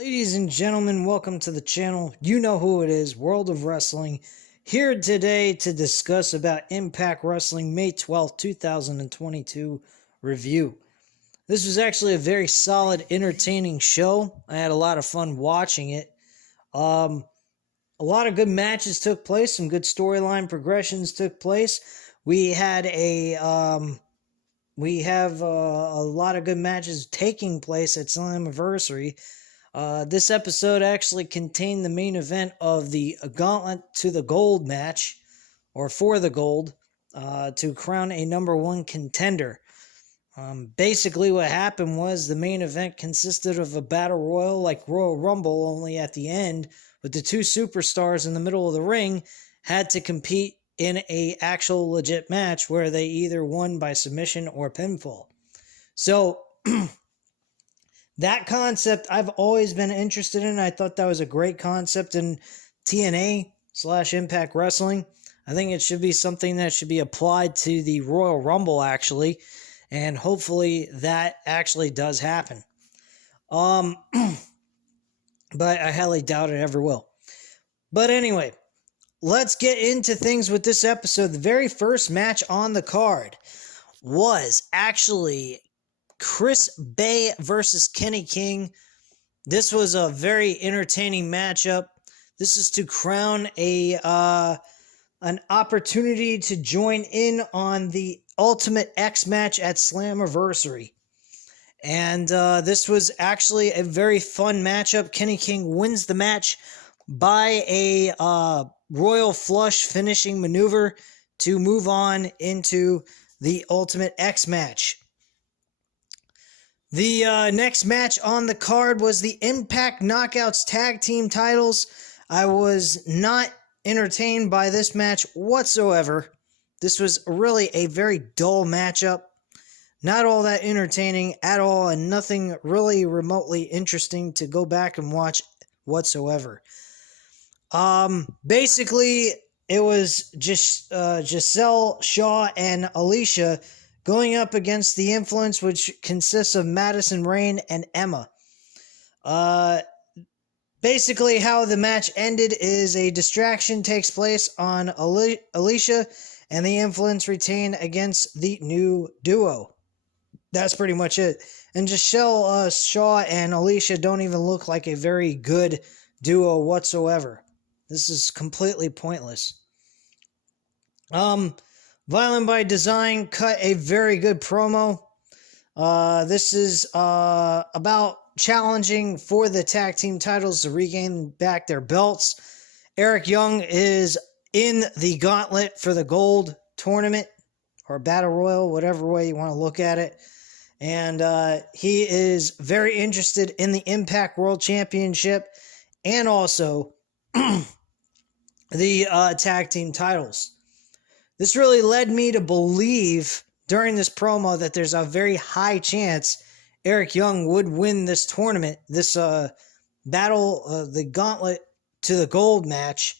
Ladies and gentlemen, welcome to the channel. You know who it is, World of Wrestling. Here today to discuss about Impact Wrestling May 12th, 2022 review. This was actually a very solid, entertaining show. I had a lot of fun watching it. A lot of good matches took place. Some good storyline progressions took place. We have a lot of good matches taking place at Slammiversary. This episode actually contained the main event of the Gauntlet to the Gold match, or for the gold, to crown a number one contender. Basically what happened was the main event consisted of a battle royal like Royal Rumble, only at the end, with the two superstars in the middle of the ring had to compete in a actual legit match where they either won by submission or pinfall. So that concept I've always been interested in. I thought that was a great concept in TNA/Impact Wrestling. I think it should be something that should be applied to the Royal Rumble, actually, and hopefully that actually does happen. But I highly doubt it ever will. But anyway, let's get into things with this episode. The very first match on the card was actually Chris Bay versus Kenny King. This was a very entertaining matchup. This is to crown an opportunity to join in on the Ultimate X match at Slammiversary. And this was actually a very fun matchup. Kenny King wins the match by a Royal Flush finishing maneuver to move on into the Ultimate X match. The next match on the card was the Impact Knockouts Tag Team titles. I was not entertained by this match whatsoever. This was really a very dull matchup. Not all that entertaining at all, and nothing really remotely interesting to go back and watch whatsoever. Basically, it was just Giselle, Shaw, and Alicia going up against the Influence, which consists of Madison Rayne and Emma. Basically, how the match ended is a distraction takes place on Alicia, and the Influence retain against the new duo. That's pretty much it. And Giselle, Shaw, and Alicia don't even look like a very good duo whatsoever. This is completely pointless. Violent by Design cut a very good promo. This is about challenging for the tag team titles to regain back their belts. Eric Young is in the Gauntlet for the Gold tournament, or Battle Royal, whatever way you want to look at it. And he is very interested in the Impact World Championship and also the tag team titles. This really led me to believe during this promo that there's a very high chance Eric Young would win this tournament, this battle, the Gauntlet to the Gold match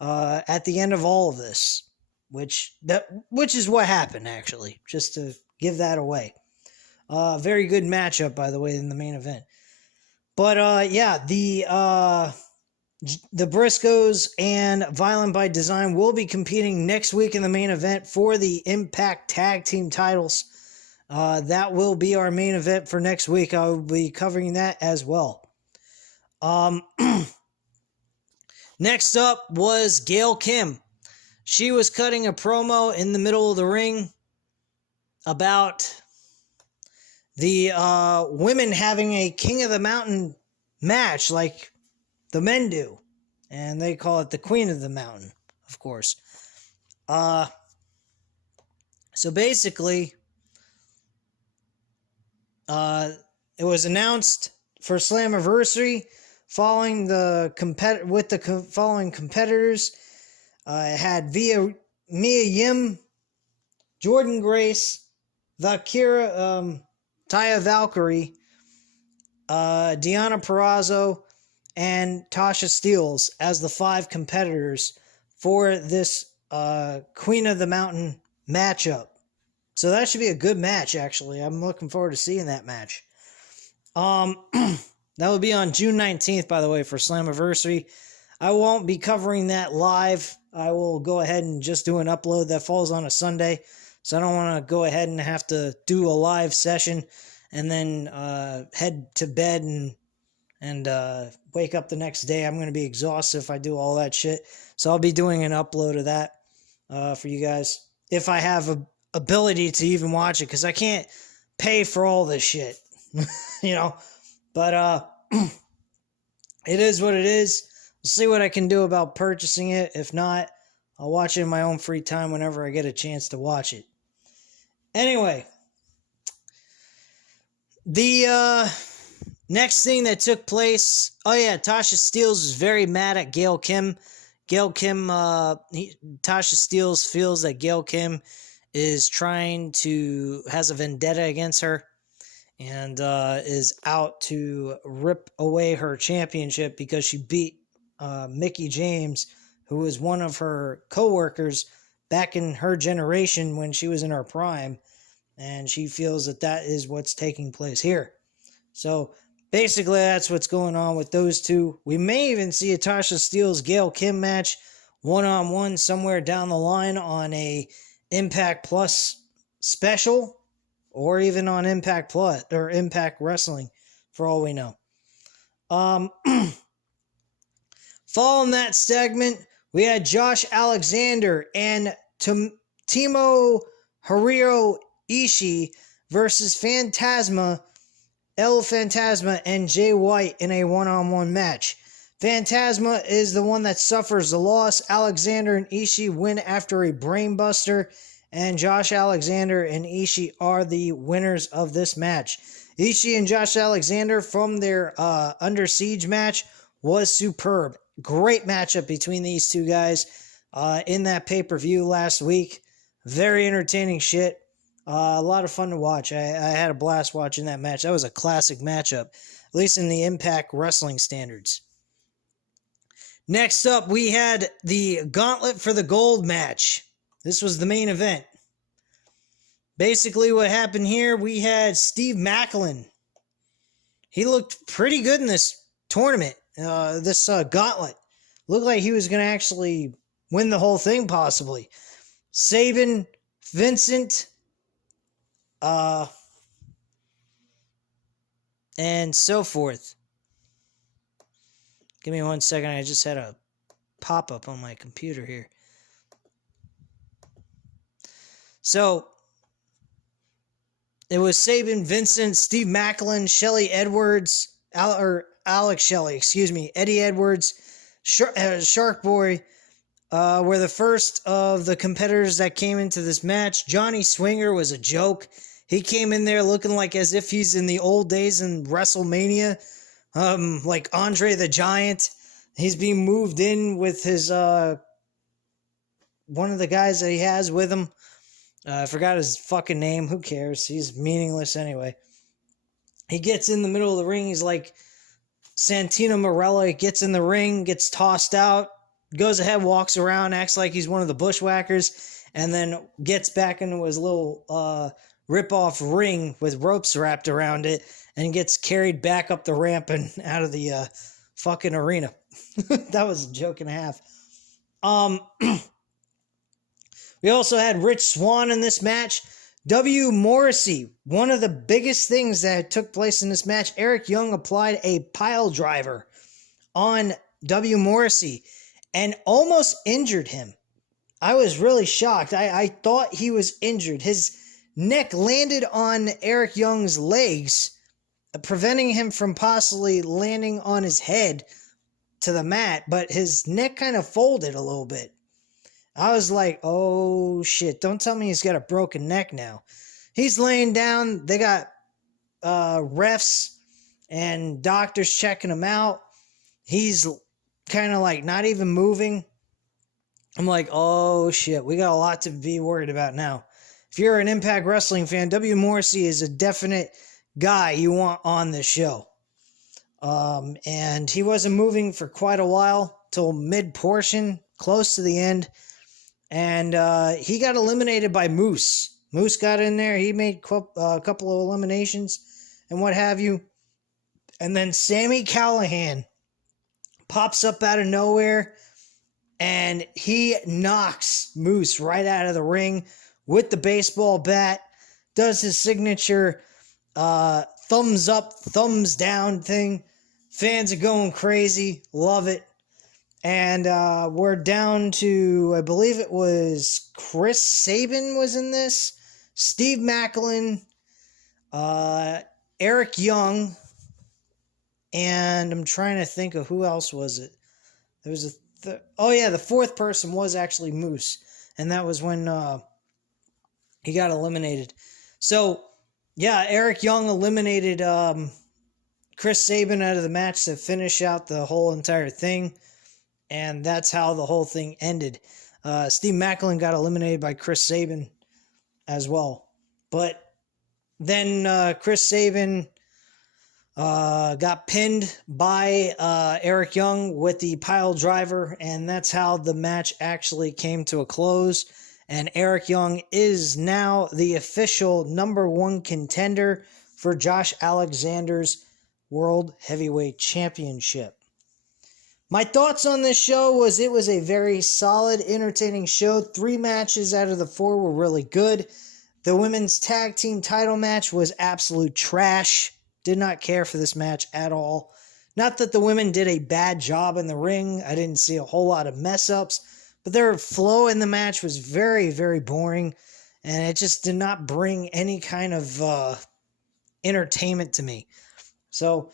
at the end of all of this, which is what happened, actually, just to give that away. Very good matchup, by the way, in the main event. But yeah, the Briscoes and Violent by Design will be competing next week in the main event for the Impact Tag Team titles. That will be our main event for next week. I will be covering that as well. Next up was Gail Kim. She was cutting a promo in the middle of the ring about the women having a King of the Mountain match like the men do, and they call it the Queen of the Mountain, of course. So basically, it was announced for Slammiversary following the following competitors. It had Mia Yim, Jordan Grace, Taya Valkyrie, Deonna Purrazzo, and Tasha Steel as the 5 competitors for this Queen of the Mountain matchup. So that should be a good match, actually. I'm looking forward to seeing that match. That would be on June 19th, by the way, for Slammiversary. I won't be covering that live. I will go ahead and just do an upload that falls on a Sunday. So I don't want to go ahead and have to do a live session and then head to bed and wake up the next day. I'm going to be exhausted if I do all that shit. So I'll be doing an upload of that for you guys, if I have a ability to even watch it, because I can't pay for all this shit. You know, but it is what it is. We'll see what I can do about purchasing it. If not, I'll watch it in my own free time whenever I get a chance to watch it. Anyway, the next thing that took place, oh yeah, Tasha Steel was very mad at Gail Kim. Tasha Steel feels that Gail Kim has a vendetta against her and is out to rip away her championship because she beat Mickie James, who was one of her co-workers back in her generation when she was in her prime, and she feels that that is what's taking place here. So basically, that's what's going on with those two. We may even see a Tasha Steel's Gail Kim match one-on-one somewhere down the line on a Impact Plus special, or even on Impact Plus or Impact Wrestling, for all we know. Following that segment, we had Josh Alexander and Timo Hiroo Ishii versus El Phantasma and Jay White in a one-on-one match. Phantasma is the one that suffers the loss. Alexander and Ishii win after a brainbuster, and Josh Alexander and Ishii are the winners of this match. Ishii and Josh Alexander from their Under Siege match was superb. Great matchup between these two guys in that pay-per-view last week. Very entertaining shit. A lot of fun to watch. I had a blast watching that match. That was a classic matchup, at least in the Impact Wrestling standards. Next up, we had the Gauntlet for the Gold match. This was the main event. Basically, what happened here, we had Steve Maclin. He looked pretty good in this tournament, this Gauntlet. Looked like he was going to actually win the whole thing, possibly. Sabin, Vincent, and so forth. Give me 1 second. I just had a pop-up on my computer here. So, it was Sabin, Vincent, Steve Maclin, Shelly Edwards, Alex Shelley, Eddie Edwards, Shark Boy, were the first of the competitors that came into this match. Johnny Swinger was a joke. He came in there looking like as if he's in the old days in WrestleMania, like Andre the Giant. He's being moved in with his one of the guys that he has with him. I forgot his fucking name. Who cares? He's meaningless anyway. He gets in the middle of the ring. He's like Santino Marella. He gets in the ring, gets tossed out, goes ahead, walks around, acts like he's one of the bushwhackers, and then gets back into his little rip-off ring with ropes wrapped around it and gets carried back up the ramp and out of the fucking arena. That was a joke and a half. We also had Rich Swann in this match. W. Morrissey, one of the biggest things that took place in this match, Eric Young applied a pile driver on W. Morrissey and almost injured him. I was really shocked. I thought he was injured. His neck landed on Eric Young's legs, preventing him from possibly landing on his head to the mat, but his neck kind of folded a little bit. I was like, oh shit, don't tell me he's got a broken neck now. He's laying down. They got refs and doctors checking him out. He's kind of like not even moving. I'm like, oh shit, we got a lot to be worried about now. If you're an Impact Wrestling fan, W. Morrissey is a definite guy you want on this show. And he wasn't moving for quite a while, till mid-portion, close to the end. And he got eliminated by Moose. Moose got in there. He made a couple of eliminations and what have you. And then Sami Callihan pops up out of nowhere, and he knocks Moose right out of the ring with the baseball bat, does his signature thumbs up, thumbs down thing. Fans are going crazy. Love it. And we're down to, I believe it was Chris Sabin was in this, Steve Macklin, Eric Young, and I'm trying to think of who else was it. There was the fourth person was actually Moose, and that was when he got eliminated. So, yeah, Eric Young eliminated Chris Sabin out of the match to finish out the whole entire thing. And that's how the whole thing ended. Steve Macklin got eliminated by Chris Sabin as well. But then Chris Sabin got pinned by Eric Young with the pile driver. And that's how the match actually came to a close. And Eric Young is now the official #1 contender for Josh Alexander's World Heavyweight Championship. My thoughts on this show was it was a very solid, entertaining show. 3 matches out of the 4 were really good. The women's tag team title match was absolute trash. Did not care for this match at all. Not that the women did a bad job in the ring. I didn't see a whole lot of mess-ups. But their flow in the match was very, very boring. And it just did not bring any kind of entertainment to me. So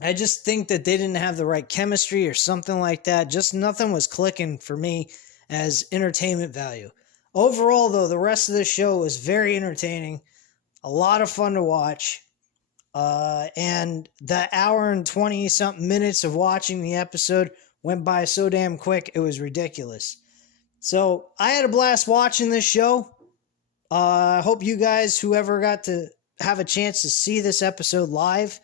I just think that they didn't have the right chemistry or something like that. Just nothing was clicking for me as entertainment value. Overall, though, the rest of the show was very entertaining. A lot of fun to watch. And the hour and 20-something minutes of watching the episode went by so damn quick, it was ridiculous. So I had a blast watching this show. I hope you guys, whoever got to have a chance to see this episode live,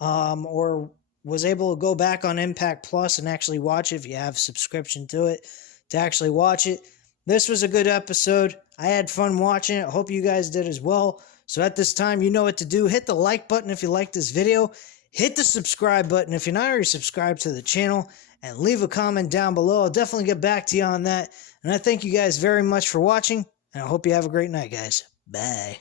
or was able to go back on Impact Plus and actually watch it if you have a subscription to it, to actually watch it. This was a good episode. I had fun watching it. I hope you guys did as well. So at this time, you know what to do. Hit the like button if you like this video. Hit the subscribe button if you're not already subscribed to the channel. And leave a comment down below. I'll definitely get back to you on that. And I thank you guys very much for watching. And I hope you have a great night, guys. Bye.